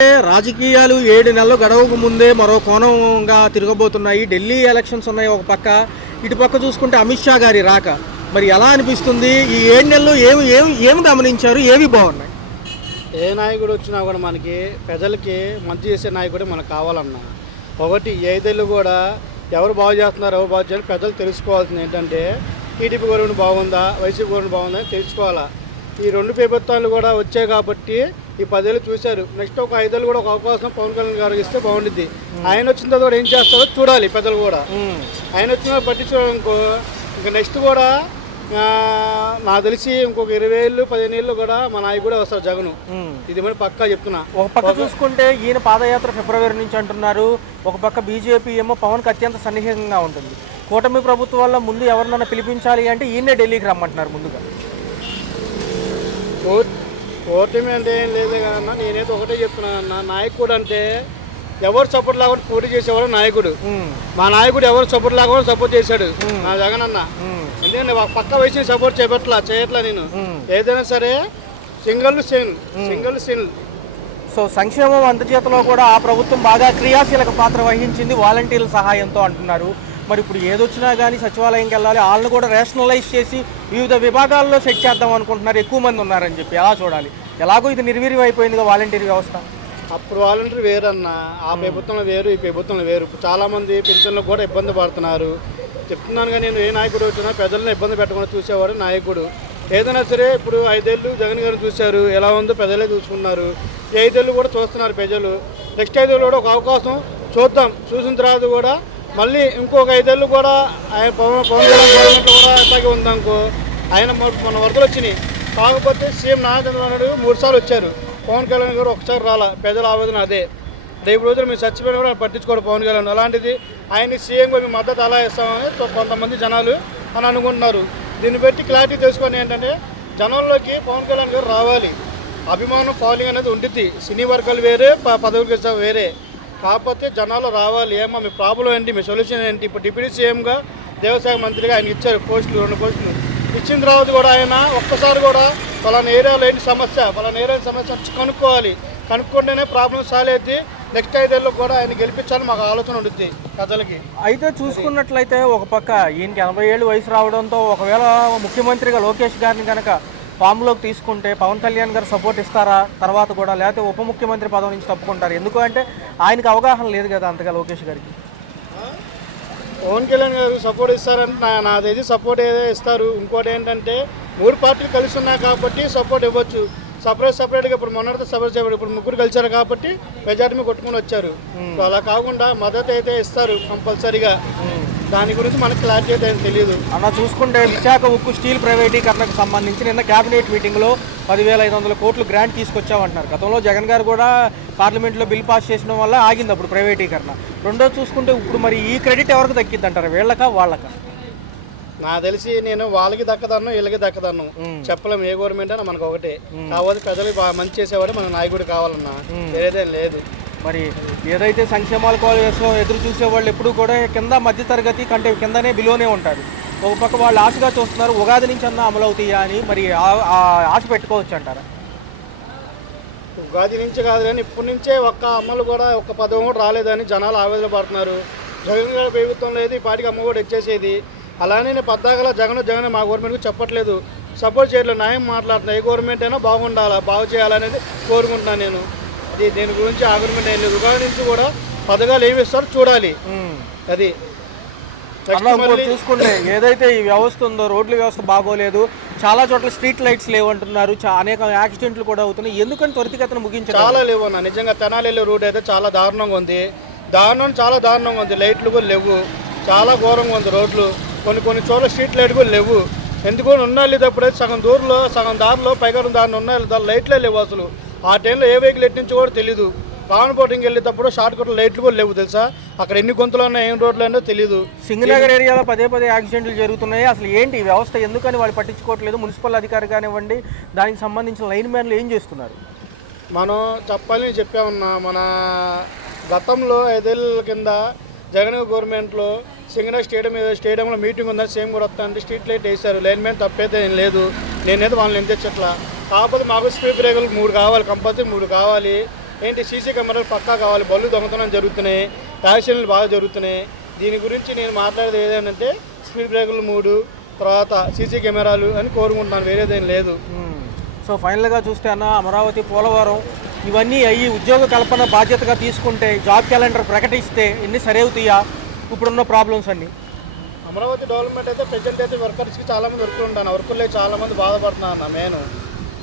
రాజకీయాలు 7 నెలలు గడవక ముందే మరో కోణంగా తిరగబోతున్నాయి. ఢిల్లీ ఎలక్షన్స్ ఉన్నాయి ఒక పక్క. ఇటు పక్క చూసుకుంటే అమిత్ షా గారి రాక. మరి ఎలా అనిపిస్తుంది? ఈ 7 నెలలు ఏమి ఏమి ఏమి గమనించారు? ఏవి బాగున్నాయి? ఏ నాయకుడు వచ్చినా కూడా మనకి ప్రజలకి మంచి చేసే నాయకుడే మనకు కావాలన్నా. ఒకటి ఐదేళ్ళు కూడా ఎవరు బాగు చేస్తున్నారు, ఎవరు బాగు చేయాలి ప్రజలు తెలుసుకోవాల్సింది ఏంటంటే టీడీపీ గవర్నమెంట్ బాగుందా, వైసీపీ గవర్నమెంట్ బాగుందా అని తెలుసుకోవాలా. ఈ రెండు ప్రభుత్వాలు కూడా వచ్చాయి కాబట్టి ఈ 10 ఏళ్ళు చూశారు. నెక్స్ట్ ఒక 5 ఏళ్ళు కూడా ఒక అవకాశం పవన్ కళ్యాణ్ గారికి ఇస్తే బాగుంటుంది. ఆయన వచ్చిన తర్వాత ఏం చేస్తారో చూడాలి ప్రజలు కూడా. ఆయన వచ్చిన పట్టించుకోవడానికి ఇంకా నెక్స్ట్ కూడా నాకు తెలిసి ఇంకొక 20 ఏళ్ళు 15 ఏళ్ళు కూడా మా నాయకు కూడా వస్తారు జగన్. ఇది మరి పక్కా చెప్తున్నా. ఒక పక్క చూసుకుంటే ఈయన పాదయాత్ర ఫిబ్రవరి నుంచి అంటున్నారు. ఒక పక్క బీజేపీ ఏమో పవన్కి అత్యంత సన్నిహితంగా ఉంటుంది. కూటమి ప్రభుత్వం వల్ల ముందు ఎవరినైనా పిలిపించాలి అంటే ఈయనే ఢిల్లీకి రమ్మంటున్నారు ముందుగా. ఓటమి అంటే ఏం లేదు కదన్నా. నేనైతే ఒకటే చెప్తున్నా అన్న, నాయకుడు అంటే ఎవరు సపోర్ట్ లేకుండా పోటీ చేసేవాడు నాయకుడు. మా నాయకుడు ఎవరు సపోర్ట్ లేకుండా సపోర్ట్ చేశాడు నా జగన్ అన్న. ఎందుకంటే పక్క వయసుని సపోర్ట్ చేయట్లా నేను. ఏదైనా సరే సింగిల్ సిన్. సో సంక్షేమం అందజేతలో కూడా ఆ ప్రభుత్వం బాగా క్రియాశీలక పాత్ర వహించింది వాలంటీర్ల సహాయంతో అంటున్నారు. మరి ఇప్పుడు ఏదొచ్చినా కానీ సచివాలయంకి వెళ్ళాలి, వాళ్ళని కూడా రేషనలైజ్ చేసి వివిధ విభాగాల్లో సెట్ చేద్దాం అనుకుంటున్నారు. ఎక్కువ మంది ఉన్నారని చెప్పి ఎలా చూడాలి? ఎలాగో ఇది నిర్వీర్యం అయిపోయిందిగా వాలంటీర్ వ్యవస్థ. అప్పుడు వాలంటీర్ వేరన్నా, ఆ ప్రభుత్వంలో వేరు, ఈ ప్రభుత్వంలో వేరు. చాలామంది పెన్షన్లకు కూడా ఇబ్బంది పడుతున్నారు. చెప్తున్నాను కానీ నేను ఏ నాయకుడు వచ్చినా ప్రజలను ఇబ్బంది పెట్టకుండా చూసేవాడు నాయకుడు. ఏదైనా సరే ఇప్పుడు 5 ఏళ్ళు జగన్ గారిని చూశారు, ఎలా ఉందో ప్రజలే చూసుకున్నారు. ఈ 5 ఏళ్ళు కూడా చూస్తున్నారు ప్రజలు. నెక్స్ట్ 5 ఏళ్ళు కూడా ఒక అవకాశం చూద్దాం. చూసిన తర్వాత కూడా మళ్ళీ ఇంకొక 5 ఏళ్ళు కూడా ఆయన పవన్ కళ్యాణ్ గవర్నమెంట్ కూడా అట్లాగే ఉందనుకో. ఆయన మన వరదలు వచ్చినాయి. కాకపోతే సీఎం నారా చంద్రబాబు నాయుడు 3 సార్లు వచ్చారు. పవన్ కళ్యాణ్ గారు ఒకసారి రాలా. ప్రజల ఆవేదన అదే. రేపు రోజున మేము చచ్చిపోయినా కూడా పట్టించుకోవడం పవన్ కళ్యాణ్. అలాంటిది ఆయన సీఎంగా మేము మద్దతు అలా ఇస్తామని కొంతమంది జనాలు అని అనుకుంటున్నారు. దీన్ని బట్టి క్లారిటీ తెలుసుకొని ఏంటంటే జనంలోకి పవన్ కళ్యాణ్ గారు రావాలి. అభిమానం ఫాలోయింగ్ అనేది ఉంటుంది. సినీ వర్గాలు వేరే, పదవులు వేరే. కాకపోతే జనాలు రావాలి. ఏమో మీ ప్రాబ్లం ఏంటి, మీ సొల్యూషన్ ఏంటి? ఇప్పుడు డిప్యూటీ సీఎంగా దేవశాఖ మంత్రిగా ఆయన ఇచ్చారు పోస్టులు, 2 పోస్టులు ఇచ్చిన తర్వాత కూడా ఆయన ఒక్కసారి కూడా పలానా ఏరియాలో ఏంటి సమస్య, పలానా ఏరియా సమస్య కనుక్కోవాలి. కనుక్కుంటేనే ప్రాబ్లం సాల్వ్ అవుతుంది. నెక్స్ట్ 5 ఏళ్ళకి కూడా ఆయన గెలిపించాలని మాకు ఆలోచన ఉంటుంది ప్రజలకి. అయితే చూసుకున్నట్లయితే ఒక పక్క ఈయనకి 80 ఏళ్ళు వయసు రావడంతో ఒకవేళ ముఖ్యమంత్రిగా లోకేష్ గారిని కనుక ఫామ్లోకి తీసుకుంటే పవన్ కళ్యాణ్ గారు సపోర్ట్ ఇస్తారా తర్వాత కూడా, లేకపోతే ఉప ముఖ్యమంత్రి పదవి నుంచి తప్పుకుంటారు? ఎందుకు అంటే ఆయనకు అవగాహన లేదు కదా అంతగా లోకేష్ గారికి. పవన్ కళ్యాణ్ గారు సపోర్ట్ ఇస్తారంటే నా తెలిసి సపోర్ట్ ఏదో ఇస్తారు. ఇంకోటి ఏంటంటే 3 పార్టీలు కలిసి ఉన్నాయి కాబట్టి సపోర్ట్ ఇవ్వచ్చు. సపరేట్గా ఇప్పుడు మొన్నటితో సపరేట్ ఇప్పుడు 3 కలిసారు కాబట్టి మెజారిటీ కొట్టుకుని వచ్చారు. అలా కాకుండా మద్దతు అయితే ఇస్తారు కంపల్సరీగా. దాని గురించి మనకు క్లారిటీ అయితే తెలియదు. అలా చూసుకుంటే విశాఖ ఉక్కు స్టీల్ ప్రైవేటీకరణకు సంబంధించి నిన్న క్యాబినెట్ మీటింగ్లో 10,500 కోట్లు గ్రాంట్ తీసుకొచ్చామంటున్నారు. గతంలో జగన్ గారు కూడా పార్లమెంట్లో బిల్ పాస్ చేసిన వల్ల ఆగింది అప్పుడు ప్రైవేటీకరణ. రెండోది చూసుకుంటే ఇప్పుడు మరి ఈ క్రెడిట్ ఎవరికి దక్కిద్ది అంటారు, వీళ్ళకా వాళ్ళకా? నాకు తెలిసి నేను వాళ్ళకి దక్కదన్ను, వీళ్ళకి దక్కదన్ను చెప్పలేము. ఏ గవర్నమెంట్ అయినా మనకు ఒకటే. కాకపోతే ప్రజలు బాగా మంచి చేసేవాడు మన నాయకుడు కావాలన్నా, వేరేదేం లేదు. మరి ఏదైతే సంక్షేమాల కోసం ఎదురు చూసేవాళ్ళు ఎప్పుడు కూడా కింద మధ్యతరగతి కంటే కిందనే బిలోనే ఉంటారు. ఒక పక్క వాళ్ళు ఆశగా చూస్తున్నారు ఉగాది నుంచి అన్న అమలు అవుతాయా అని. మరి ఆశ పెట్టుకోవచ్చు అంటారా? ఉగాది నుంచి కాదు కానీ ఇప్పటి నుంచే ఒక్క అమ్మలు కూడా ఒక్క పదవి కూడా రాలేదని జనాలు ఆవేదన పడుతున్నారు. జగన్ గారి ప్రభుత్వం లేదు, ఈ పాటికి అమ్మ కూడా ఇచ్చేసేది. అలానే నేను పద్దాకలా జగన్ మా గవర్నమెంట్కి చెప్పట్లేదు, సపోర్ట్ చేయట్లేదు, న్యాయం మాట్లాడుతున్నా. ఏ గవర్నమెంట్ అయినా బాగుండాలా, బాగు చేయాలనేది కోరుకుంటున్నాను నేను. దీని గురించి ఆ గవర్నమెంట్ ఏం లేదు. ఉగాది నుంచి కూడా పథకాలు ఏమి ఇస్తారో చూడాలి. అది చూసుకుంటే ఏదైతే ఈ వ్యవస్థ ఉందో రోడ్ల వ్యవస్థ బాగోలేదు, చాలా చోట్ల స్ట్రీట్ లైట్స్ లేవంటున్నారు, అనేక యాక్సిడెంట్లు కూడా అవుతున్నాయి. ఎందుకని త్వరితగతిన ముగించారు? చాలా లేవన్నా. నిజంగా తెనాలి వెళ్ళే రూట్ అయితే చాలా దారుణంగా ఉంది. చాలా దారుణంగా ఉంది. లైట్లు కూడా లేవు, చాలా ఘోరంగా ఉంది రోడ్లు. కొన్ని చోట్ల స్ట్రీట్ లైట్ కూడా లేవు. ఎందుకు ఉన్నాయి లేదప్పుడైతే సగం దారిలో పైగా దారిని ఉన్నాయి, దాని లైట్లే లేవు అసలు. ఆ టైంలో ఏ వెహికల్ ఎట్టి నుంచి కూడా తెలీదు. పవన్ పోటింగ్కి వెళ్ళేటప్పుడు షార్ట్ కట్ లైట్లు కూడా లేవు తెలుసా. అక్కడ ఎన్ని గొంతులు ఉన్నాయి, ఏం రోడ్లు అయినా తెలీదు. సింగనగర్ ఏరియాలో పదే యాక్సిడెంట్లు జరుగుతున్నాయి. అసలు ఏంటి ఈ వ్యవస్థ, ఎందుకని వాళ్ళు పట్టించుకోవట్లేదు? మున్సిపల్ అధికారి కానివ్వండి, దానికి సంబంధించిన లైన్ మ్యాన్లు ఏం చేస్తున్నారు? మనం చెప్పాలని చెప్పామన్నా. మన గతంలో 5 ఏళ్ళ కింద జగన్ గవర్నమెంట్లో సింగనగర్ స్టేడియంలో మీటింగ్ ఉందని సేమ్ కూడా వస్తానంటే స్ట్రీట్ లైట్ వేశారు. లైన్ మ్యాన్ తప్పైతే ఏం లేదు, నేనైతే వాళ్ళని ఎంత తెచ్చట్లా. కాకపోతే మాకు స్పీడ్ బ్రేకర్లు 3 కావాలి, కంపల్సరీ 3 కావాలి. ఏంటి సీసీ కెమెరాలు పక్కా కావాలి, బళ్ళు దొంగతనం జరుగుతున్నాయి, యాక్సిడెంట్లు బాగా జరుగుతున్నాయి. దీని గురించి నేను మాట్లాడేది ఏదంటే స్పీడ్ బ్రేకులు 3, తర్వాత సీసీ కెమెరాలు అని కోరుకుంటున్నాను, వేరేదేం లేదు. సో ఫైనల్గా చూస్తే అన్న అమరావతి, పోలవరం ఇవన్నీ అయ్యి ఉద్యోగ కల్పన బాధ్యతగా తీసుకుంటే, జాబ్ క్యాలెండర్ ప్రకటిస్తే ఇన్ని సరేవుతాయా ఇప్పుడున్న ప్రాబ్లమ్స్ అన్నీ? అమరావతి డెవలప్మెంట్ అయితే ప్రజెంట్ అయితే వర్కర్స్కి చాలామంది వర్కులు ఉంటాను, వర్కులు చాలామంది బాధపడుతున్నాను అన్న నేను.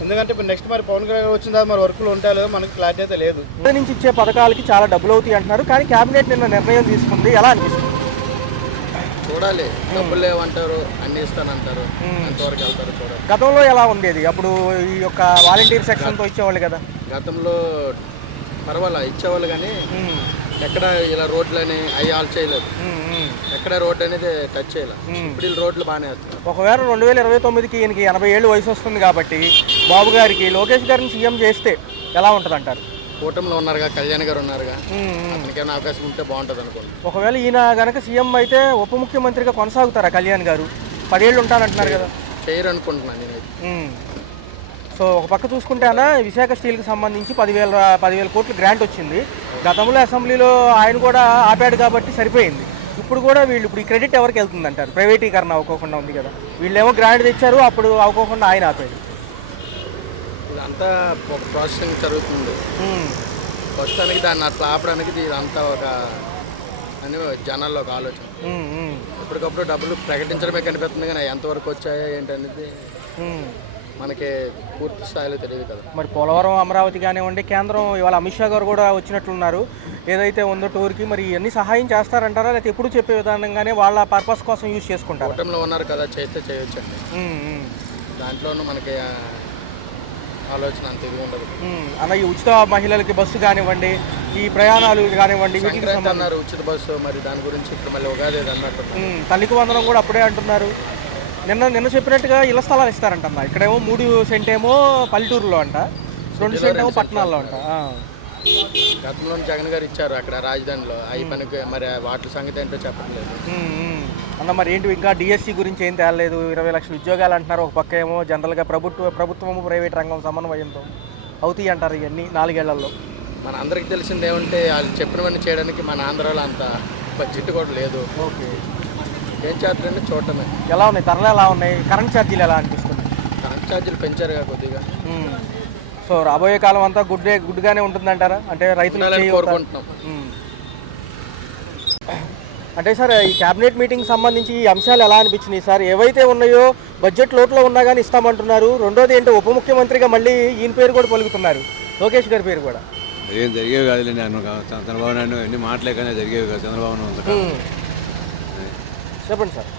ఎందుకంటే ఇప్పుడు నెక్స్ట్ మరి పవన్ కళ్యాణ్ వచ్చిన తర్వాత మరి వర్కులు ఉంటాయో లేదో మనకి క్లారిటీ అయితే లేదు. నుంచి ఇచ్చే పథకాలకి చాలా డబ్బులు అవుతాయి అంటున్నారు, కానీ క్యాబినెట్ నిన్న నిర్ణయం తీసుకుంది, ఎలా అనిపిస్తుంది? చూడాలి, డబ్బులు లేవంటారు, అన్ని ఇస్తానంటారు, ఎంతవరకు వెళ్తారు చూడాలి. గతంలో ఎలా ఉండేది? అప్పుడు ఈ యొక్క వాలంటీర్ సెక్షన్తో ఇచ్చేవాళ్ళు కదా. గతంలో పర్వాలా ఇచ్చేవాళ్ళు, కానీ ఎక్కడ ఇలా రోడ్లని అవి ఆల్ చేయలేదు, ఎక్కడ రోడ్ అనేది టచ్ చేయలేదు. ఇప్పుడు వీళ్ళు రోడ్లు బాగానే వేస్తున్నారు. ఒకవేళ 2029కి ఈయనకి 80 ఏళ్ళు వయసు వస్తుంది కాబట్టి బాబు గారికి లోకేష్ గారిని సీఎం చేస్తే ఎలా ఉంటుంది అంటారు? కూటమిలో ఉన్నారుగా, కళ్యాణ్ గారు ఉన్నారుగా, అతనికైనా అవకాశం ఉంటే బాగుంటుంది అనుకోండి. ఒకవేళ ఈయన గనక సీఎం అయితే ఉప ముఖ్యమంత్రిగా కొనసాగుతారా కళ్యాణ్ గారు? 10 ఏళ్ళు ఉంటారంటున్నారు కదా. చేయరు అనుకుంటున్నాను నేనైతే. సో ఒక పక్క చూసుకుంటే అన్న విశాఖ స్టీల్కి సంబంధించి 10,000 కోట్లు గ్రాంట్ వచ్చింది. గతంలో అసెంబ్లీలో ఆయన కూడా ఆపాడు కాబట్టి సరిపోయింది. ఇప్పుడు కూడా వీళ్ళు ఇప్పుడు ఈ క్రెడిట్ ఎవరికి వెళ్తుంది అంటారు? ప్రైవేటీకరణ అవ్వకోకుండా ఉంది కదా, వీళ్ళేమో గ్రాంట్ తెచ్చారు, అప్పుడు అవ్వకోకుండా ఆయన ఆపాడు. ఇదంతా ఒక ప్రాసెసింగ్ జరుగుతుంది. ప్రస్తుతానికి దాన్ని అట్లా ఆపడానికి ఇదంతా ఒక అని జనాల్లో ఒక ఆలోచన. ఎప్పటికప్పుడు డబ్బులు ప్రకటించడమే కనిపిస్తుంది, కానీ ఎంతవరకు వచ్చాయో ఏంటనేది మనకి పూర్తి స్థాయిలో తెలియదు కదా. మరి పోలవరం, అమరావతి కానివ్వండి, కేంద్రం ఇవాళ అమిత్ షా గారు కూడా వచ్చినట్లున్నారు, ఏదైతే ఉందో టూర్కి, మరి ఇవన్నీ సహాయం చేస్తారంటారా, లేకపోతే ఎప్పుడు చెప్పే విధానంగానే వాళ్ళ పర్పస్ కోసం యూజ్ చేసుకుంటారు? కూటమిలో ఉన్నారు కదా, చేస్తే చేయొచ్చండి. దాంట్లోనూ మనకి ఆలోచన అంత ఇది ఉండదు అలా. ఈ ఉచిత మహిళలకి బస్సు కానివ్వండి, ఈ ప్రయాణాలు కానివ్వండి, వీటికి అన్నారు ఉచిత బస్సు, మరి దాని గురించి ఇప్పుడు మళ్ళీ ఉగాది అన్నట్టు తల్లికి వందనం కూడా అప్పుడే అంటున్నారు. నిన్న చెప్పినట్టుగా ఇళ్ల స్థలాలు ఇస్తారంటమ్మా. ఇక్కడేమో 3 సెంట్ ఏమో పల్లెటూరులో అంట, 2 సెంట్ ఏమో పట్టణాల్లో అంట. గతంలో జగన్ గారు ఇచ్చారు అక్కడ రాజధానిలో, అవి పనికి మరి వాటి సంగతి ఏంటో చెప్పట్లేదు అన్న. మరి ఏంటి ఇంకా డిఎస్సి గురించి ఏం తేలేదు? 20 లక్షల ఉద్యోగాలు అంటున్నారు. ఒక పక్క ఏమో జనరల్గా ప్రభుత్వము ప్రైవేట్ రంగం సమన్వయంతో అవుతాయి అంటారు ఇవన్నీ 4 ఏళ్లలో. మన అందరికి తెలిసింది ఏమంటే వాళ్ళు చెప్పినవన్నీ చేయడానికి మన ఆంధ్రాలో అంత బడ్జెట్ కూడా లేదు. ఓకే, ఏం చేస్తారంటే చూడటమే. ఎలా ఉన్నాయి ధరలు, ఎలా ఉన్నాయి? కరెంట్ ఛార్జీలు ఎలా అనిపిస్తుంది? కరెంట్ ఛార్జీలు పెంచారుగా కొద్దిగా. సో రాబోయే కాలం అంతా గుడ్గానే ఉంటుందంటారా? అంటే రైతులు కోరుకుంటున్నాం. అంటే సార్ ఈ క్యాబినెట్ మీటింగ్ సంబంధించి ఈ అంశాలు ఎలా అనిపించినాయి సార్? ఏవైతే ఉన్నాయో బడ్జెట్ లోట్లో ఉన్నా కానీ ఇస్తామంటున్నారు. రెండోది ఏంటో ఉప ముఖ్యమంత్రిగా మళ్ళీ ఈయన పేరు కూడా పలుకుతున్నారు, లోకేష్ గారి పేరు కూడా. ఏం జరిగేవి కాదులేండి, చంద్రబాబు నాయుడు ఎన్ని మాటలేకనే జరిగేవి కాదు. చంద్రబాబు చెప్పండి సార్.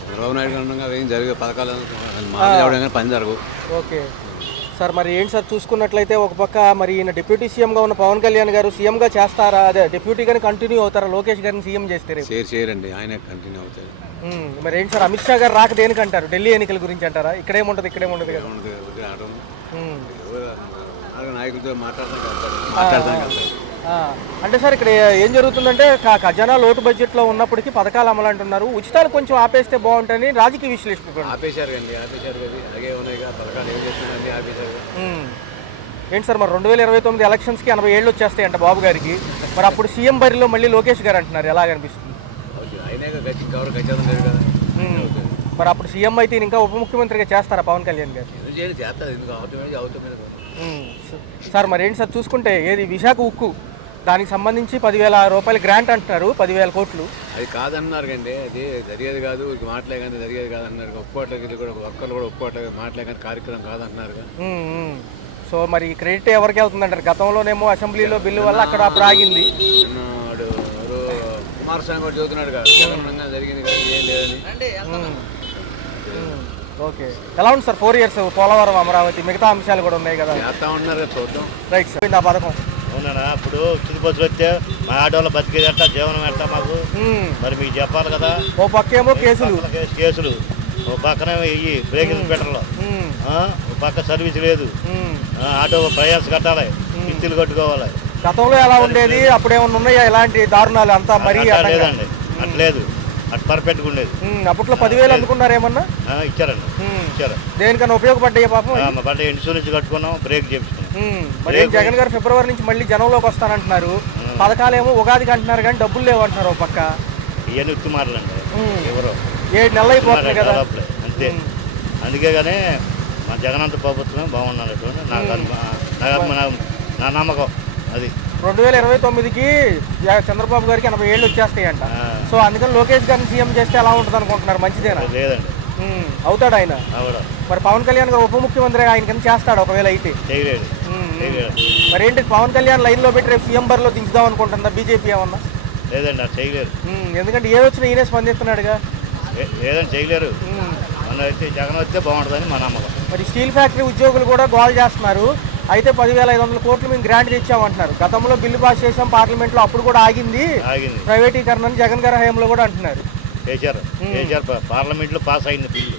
చంద్రబాబు నాయుడు కన్నా ఏం జరిగే పథకాలు మాట్లాడడం పని జరగవు. ఓకే సార్, మరి ఏంటి సార్ చూసుకున్నట్లయితే ఒక పక్క మరి ఈయన డిప్యూటీ సీఎంగా ఉన్న పవన్ కళ్యాణ్ గారు సీఎంగా చేస్తారా, అదే డిప్యూటీగానే కంటిన్యూ అవుతారా? లోకేష్ గారిని సీఎం చేస్తారు? చేయరండి, ఆయన కంటిన్యూ అవుతారు. మరి ఏంటి సార్ అమిత్ షా గారు రాక దేనికి అంటారు? ఢిల్లీ ఎన్నికల గురించి అంటారా? ఇక్కడేముంటుంది ఇక్కడేముండదు కదా. నాయకులతో మాట్లాడతాను. అంటే సార్ ఇక్కడ ఏం జరుగుతుందంటే ఖజానా లోటు బడ్జెట్లో ఉన్నప్పటికీ పథకాలు అమలు అంటున్నారు, ఉచితాలు కొంచెం ఆపేస్తే బాగుంటుంది రాజకీయ విశ్లేషకులు. ఆపేశారు కదా, అలాగే ఉన్నాయి పథకాలు, ఏం చేస్తున్నారని ఆపేశారు. ఏంటి సార్ మరి 2029 ఎలక్షన్స్కి 80 ఏళ్ళు వచ్చేస్తాయి అంట బాబు గారికి, మరి అప్పుడు సీఎం బరిలో మళ్ళీ లోకేష్ గారు అంటున్నారు, ఎలాగనిపిస్తుంది? మరి అప్పుడు సీఎం అయితే ఇంకా ఉప ముఖ్యమంత్రిగా చేస్తారా పవన్ కళ్యాణ్ గారు? సార్ మరి ఏంటి సార్ చూసుకుంటే ఏది విశాఖ ఉక్కు దానికి సంబంధించి 10,000 రూపాయలు గ్రాంట్ అంటున్నారు, 10,000 కోట్లు. అది కాదన్నారు కండి, అది జరిగేది కాదు, మాటలే కానీ జరిగేది కాదన్నారు. ఒప్పుకోవట్లేదు కూడా, ఒక్కరు కూడా ఒప్పుకోవట్లేదు, మాటలే కానీ కార్యక్రమం కాదంటున్నారు. సో మరి క్రెడిట్ ఎవరికి వెళ్తుందంటారు? గతంలోనేమో అసెంబ్లీలో బిల్లు వల్ల అక్కడ అప్పుడు ఆగింది. కుమారస్వామి కూడా చదువుతున్నాడు కదా, జగన్గా జరిగింది కానీ ఏం లేదని. ఓకే, ఎలా ఉంది సార్ 4 years పోలవరం, అమరావతి, మిగతా అంశాలు కూడా ఉన్నాయి కదా, చేస్తా ఉన్నారు కదా, చూద్దాం. రైట్ సార్, ఆ పథకం అవునా? ఇప్పుడు ఉచిత బస్సులు వస్తే మా ఆటోలో బతికేది ఎట్టా, జీవనం ఎట్టా మాకు మరి మీకు చెప్పాలి కదా. ఓ పక్కేమో కేసులు, ఓ పక్కనే ఇవి బ్రేకింగ్ పెట్టర్లో, ఓ పక్క సర్వీస్ లేదు, ఆటో ప్రయాస్ కట్టాలి, ఇత్తులు కట్టుకోవాలి. గతంలో ఎలా ఉండేది? అప్పుడు ఏమన్నా ఉన్నాయా ఇలాంటి దారుణాలు? అంతా మరీ లేదండి, అట్లేదు. అటు పర్ఫెక్ట్గా ఉండేది. అప్పట్లో 10,000 అందుకున్నారు ఏమన్నా? ఇచ్చారండి, ఇచ్చారు. దేనికన్నా ఉపయోగపడ్డాయి పాపం? మా పంట ఇన్సూరెన్స్ కట్టుకున్నాం, బ్రేక్ చేయించుకున్నాం. మరి జగన్ గారు ఫిబ్రవరి నుంచి మళ్ళీ జనంలోకి వస్తానంటున్నారు. పథకాలేమో ఉగాదికి అంటున్నారు కానీ డబ్బులు లేవంటున్నారు ఒక పక్క. ఇవన్నీ ఉత్తి మాటలండి, ఎవరో 7 నెలలు అయిపోతుంది కదా. అంతే. అందుకే కానీ మా జగనంత ప్రభుత్వమే బాగున్నట్టు నా నమ్మకం. అది 2029కి చంద్రబాబు గారికి 80 ఏళ్ళు వచ్చేస్తాయంట. సో అందుకని లోకేష్ గారిని సీఎం చేస్తే ఎలా ఉంటుంది అనుకుంటున్నారు? మంచిదేనా? లేదండి, అవుతాడు ఆయన. మరి పవన్ కళ్యాణ్ గారు ఉప ముఖ్యమంత్రి ఆయన కింద చేస్తాడు ఒకవేళ అయితే? చేయలేడు. మరి ఏంటి పవన్ కళ్యాణ్ లైన్లో పెట్టి రేపు సీఎం బరిలో దించుదాం అనుకుంటుందా బీజేపీ ఏమన్నా? లేదండి, అది చేయలేరు. ఎందుకంటే ఏ వచ్చినా ఈయనే స్పందిస్తున్నాడుగా. లేదండి, చేయలేరు. మన అయితే జగన్ వస్తే బాగుంటుందని మా నమ్మకం. మరి స్టీల్ ఫ్యాక్టరీ ఉద్యోగులు కూడా గోల్ చేస్తున్నారు. అయితే 10,500 కోట్లు మేము గ్రాంట్ తెచ్చామంటున్నారు. గతంలో బిల్లు పాస్ చేసాం పార్లమెంట్లో, అప్పుడు కూడా ఆగింది ప్రైవేటీకరణ అని జగన్ గారి హయాంలో కూడా అంటున్నారు. చేశారు పార్లమెంట్లో పాస్ అయింది బిల్లు.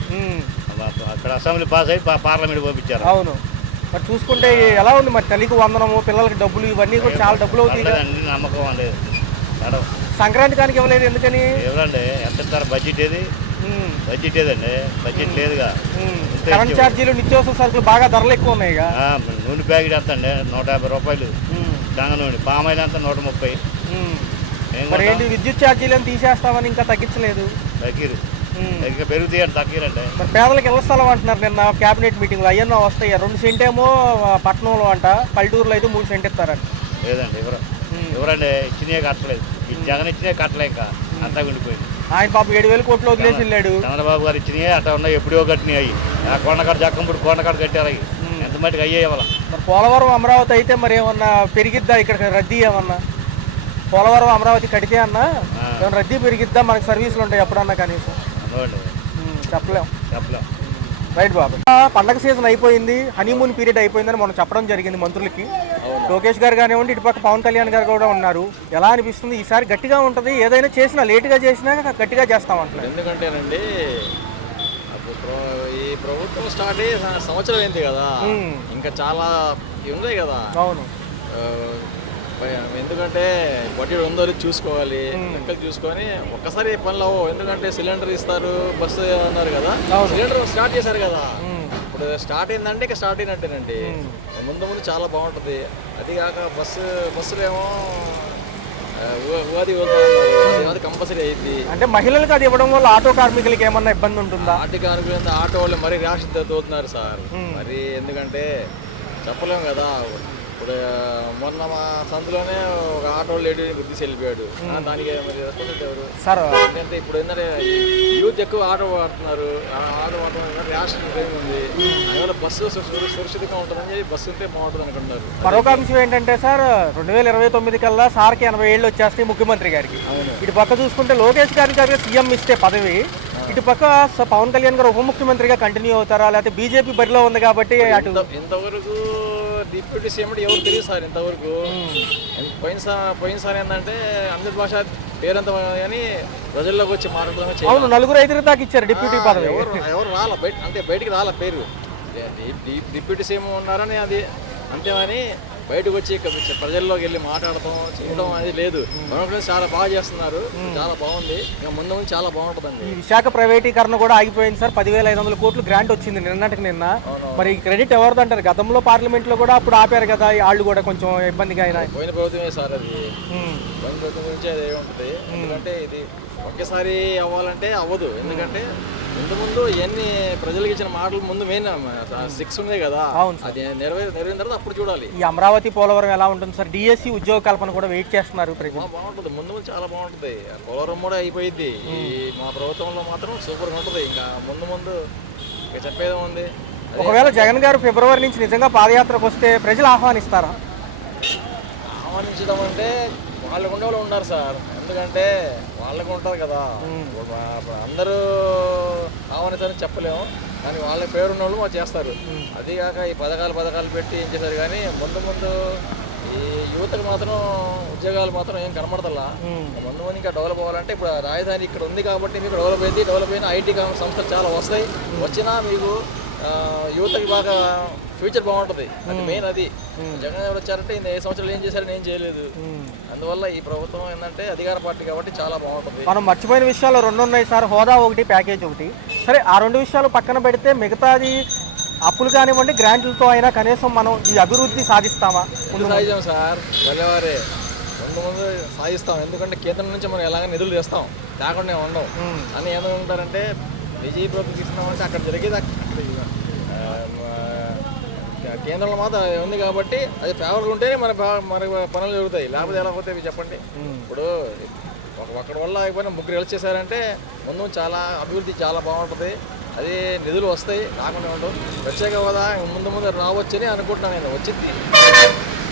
అక్కడ అసెంబ్లీ పాస్ అయ్యి పార్లమెంట్ పంపించారు. అవును. మరి చూసుకుంటే ఎలా ఉంది మరి తల్లికి వందనము, పిల్లలకి డబ్బులు, ఇవన్నీ కూడా చాలా డబ్బులు అవుతాయి. నమ్మకం లేదు. సంక్రాంతి కానికి ఇవ్వలేదు ఎందుకని? ఎవరండి ఎంత ఇస్తారు? బడ్జెట్ ఏది? బడ్జెట్ ఏదండి? బడ్జెట్ లేదుగా. కరెంట్ ఛార్జీలు, నిత్యావసర సరుకులు బాగా ధరలు ఎక్కువ ఉన్నాయిగా. నూనె ప్యాకెట్ ఎంత అండి? 150 రూపాయలు. గంగ నూనె పామాయిల్ అంతా 130. మరి ఏంటి విద్యుత్ ఛార్జీలు అని తీసేస్తామని ఇంకా తగ్గించలేదు? తగ్గిరు, ఇంకా పెరుగుతాయి అంటే తగ్గిరండి. మరి పేదలకు ఇళ్ల స్థలం అంటున్నారు. నిన్న క్యాబినెట్ మీటింగ్లో అయ్యన్నో వస్తాయి. 2 సెంట్ ఏమో పట్టణంలో అంట, పల్లెటూరులో అయితే 3 సెంట్ ఇస్తారంట. లేదండి, ఎవరండి ఇచ్చినే కట్టలేదు. జగన్ ఇచ్చినే కట్టలే, ఇంకా అంతా ఉండిపోయింది. ఆయన పాపం 7,000 కోట్లు వదిలేసి వెళ్ళాడు. చంద్రబాబు గారు ఇచ్చినాయి అట్లా ఉన్నాయి, ఎప్పుడో కట్టినాయి అయ్యి. ఆ కొండకాడ జక్కంపుడు కొండకాడ కట్టారు అవి. ఎంత మటుకు అయ్యే ఇవ్వాల. మరి పోలవరం అమరావతి అయితే మరి ఏమన్నా పెరిగిద్దా? ఇక్కడ రద్దీ ఏమన్నా పోలవరం అమరావతి కడితే అన్నా ఏమన్నా రద్దీ పెరిగిద్దా? మనకి సర్వీసులు ఉంటాయి ఎప్పుడన్నా కనీసం? చెప్పలేం. రైట్ బాబు. పండగ సీజన్ అయిపోయింది, హనీమూన్ పీరియడ్ అయిపోయిందని మనం చెప్పడం జరిగింది మంత్రులకి. లోకేష్ గారు కానివ్వండి, ఇటుపక్క పవన్ కళ్యాణ్ గారు కూడా ఉన్నారు. ఎలా అనిపిస్తుంది? ఈసారి గట్టిగా ఉంటుంది, ఏదైనా చేసినా లేటుగా చేసినా గట్టిగా చేస్తామంటారు. ఎందుకంటేనండి ఈ ప్రభుత్వం స్టార్ట్ అయ్యి సంవత్సరం అయింది కదా, ఇంకా చాలా ఉన్నాయి కదా. అవును. ఎందుకంటే బడ్జెట్ ఉందో చూసుకోవాలి, లెక్కలు చూసుకొని ఒక్కసారి పనులు అవ్వవు. ఎందుకంటే సిలిండర్ ఇస్తారు, బస్సు అన్నారు కదా, సిలిండర్ స్టార్ట్ చేశారు కదా. ఇప్పుడు స్టార్ట్ అయిందంటే ఇక స్టార్ట్ అయినట్టేనండి. ముందు చాలా బాగుంటుంది. అది కాక బస్సులేమో ఉగాది కంపల్సరీ అయింది. అంటే మహిళలకు అది ఇవ్వడం వల్ల ఆటో కార్మికులకి ఏమన్నా ఇబ్బంది ఉంటుందా? ఆటో కార్మికులు ఆటో వాళ్ళు మరీ ర్యాష్ తోలుతున్నారు సార్. మరి ఎందుకంటే చెప్పలేము కదా. ఇప్పుడు మొన్న మా సందులోనే ఒక ఆటో లేడీ గుర్తిసి వెళ్ళిపోయాడు. దానికి మరి రెస్పాన్సిబిలిటీ ఎవరు సార్? ఎందుకంటే ఇప్పుడు ఏంటంటే యూత్ ఎక్కువ ఆటో వాడుతున్నారు. ఆటో వాడటం ర్యాష్ డ్రైవింగ్ ఉంది. అందువల్ల బస్సు సురక్షితంగా ఉంటుందని చెప్పి బస్సు ఉంటే బాగుంటుంది అనుకుంటున్నారు. మరొక అంశం ఏంటంటే సార్, 2029 కల్లా సార్కి 80 ఏళ్ళు వచ్చేస్తాయి ముఖ్యమంత్రి గారికి. ఇటు పక్క చూసుకుంటే లోకేష్ గారికి సీఎం ఇస్తే పదవి, ఇటు పక్క పవన్ కళ్యాణ్ గారు ఉప ముఖ్యమంత్రిగా కంటిన్యూ అవుతారా, లేకపోతే బీజేపీ బరిలో ఉంది కాబట్టి అటు? ఇంతవరకు డిప్యూటీ సీఎం ఎవరు తెలియదు సార్. ఇంతవరకు పోయినసారి ఏంటంటే అందరి భాష పేరంత కానీ ప్రజల్లోకి వచ్చి మాట్లాడడం. అవును, 4 దాకా ఇచ్చారు డిప్యూటీ పదవి. ఎవరు రాలా అంటే బయటికి రాలా పేరు. డిప్యూటీ సీఎం ఉన్నారని అది అంతేమని బయటకు వచ్చి ప్రజల్లోకి వెళ్ళి మాట్లాడటం చేయడం అది లేదు. గవర్నమెంట్ చాలా బాగా చేస్తున్నారు, చాలా బాగుంది. ఇంకా ముందు చాలా బాగుంటుందండి. ఈ విశాఖ ప్రైవేటీకరణ కూడా ఆగిపోయింది సార్. 10,500 కోట్లు గ్రాంట్ వచ్చింది నిన్నటికి నిన్న. మరి క్రెడిట్ ఎవరిది అంటారు? గతంలో పార్లమెంట్ లో కూడా అప్పుడు ఆపారు కదా, వాళ్ళు కూడా కొంచెం ఇబ్బందిగా అయినా. పోయిన ప్రభుత్వమే సార్ అది. పోయిన ప్రభుత్వం నుంచి అది ఉంటుంది. ఎందుకంటే ఇది ఒకేసారి అవ్వాలంటే అవ్వదు. ఎందుకంటే ముందు ఇవన్నీ ప్రజలకు ఇచ్చిన మాటలు ముందు మెయిన్ 6 ఉన్నాయి కదా, అది నెరవేరిన తర్వాత అప్పుడు చూడాలి. ఈ అమరావతి పోలవరం ఎలా ఉంటుంది సార్? డిఎస్సి ఉద్యోగ కల్పన కూడా వెయిట్ చేస్తున్నారు. బాగుంటుంది, ముందు చాలా బాగుంటుంది. పోలవరం కూడా అయిపోయింది. ఈ మా ప్రభుత్వంలో మాత్రం సూపర్గా ఉంటుంది. ఇంకా ముందు ఇక చెప్పేది ఉంది. ఒకవేళ జగన్ గారు ఫిబ్రవరి నుంచి నిజంగా పాదయాత్రకు వస్తే ప్రజలు ఆహ్వానిస్తారా? ఆహ్వానించడం అంటే వాళ్ళకు ఉండే వాళ్ళు ఉన్నారు సార్. ఎందుకంటే వాళ్ళకు ఉంటుంది కదా, అందరూ ఆహ్వానిస్తారని చెప్పలేము. కానీ వాళ్ళ పేరున్న వాళ్ళు మాకు చేస్తారు. అది కాక ఈ పథకాలు పెట్టి ఏం చేశారు. కానీ ముందు ఈ యువతకు మాత్రం ఉద్యోగాలు మాత్రం ఏం కనబడతల్లా. ముందు ఇంకా డెవలప్ అవ్వాలంటే ఇప్పుడు రాజధాని ఇక్కడ ఉంది కాబట్టి మీకు డెవలప్ అయిన ఐటీ సంస్థలు చాలా వస్తాయి. వచ్చినా మీకు యువతకి బాగా ఫ్యూచర్ బాగుంటుంది. అది మెయిన్. అది జగన్ ఎవరు వచ్చారంటే ఈయన 5 సంవత్సరాలు ఏం చేశారని ఏం చేయలేదు. అందువల్ల ఈ ప్రభుత్వం ఏంటంటే అధికార పార్టీ కాబట్టి చాలా బాగుంటుంది. మనం మర్చిపోయిన విషయాలు 2 ఉన్నాయి సార్. హోదా ఒకటి, ప్యాకేజ్ ఒకటి. సరే, ఆ 2 విషయాలు పక్కన పెడితే మిగతాది అప్పులు కానివ్వండి, గ్రాంట్లతో అయినా కనీసం మనం ఈ అభివృద్ధి సాధిస్తామా? ముందు సాధిస్తాం సార్, వెళ్ళేవారే ముందు సాధిస్తాం. ఎందుకంటే కేంద్రం నుంచి మనం ఎలాగ నిధులు తెస్తాం, లేకుండా ఉండవు అని ఏమంటారంటే బీజేపీ ప్రభుత్వం ఇస్తున్నామంటే అక్కడ జరిగేది కేంద్రంలో మాత్రం ఉంది కాబట్టి అది ఫేవర్గా ఉంటేనే మన పనులు జరుగుతాయి. లేకపోతే ఎలా పోతాయి చెప్పండి. ఇప్పుడు ఒక్కడి వల్ల అయిపోయినా 3 హెల్ప్ చేశారంటే ముందు చాలా అభివృద్ధి చాలా బాగుంటుంది. అది నిధులు వస్తాయి, రాకుండా ఉండవు. ప్రత్యేక హోదా ముందు రావచ్చని అనుకుంటున్నాను నేను. వచ్చింది.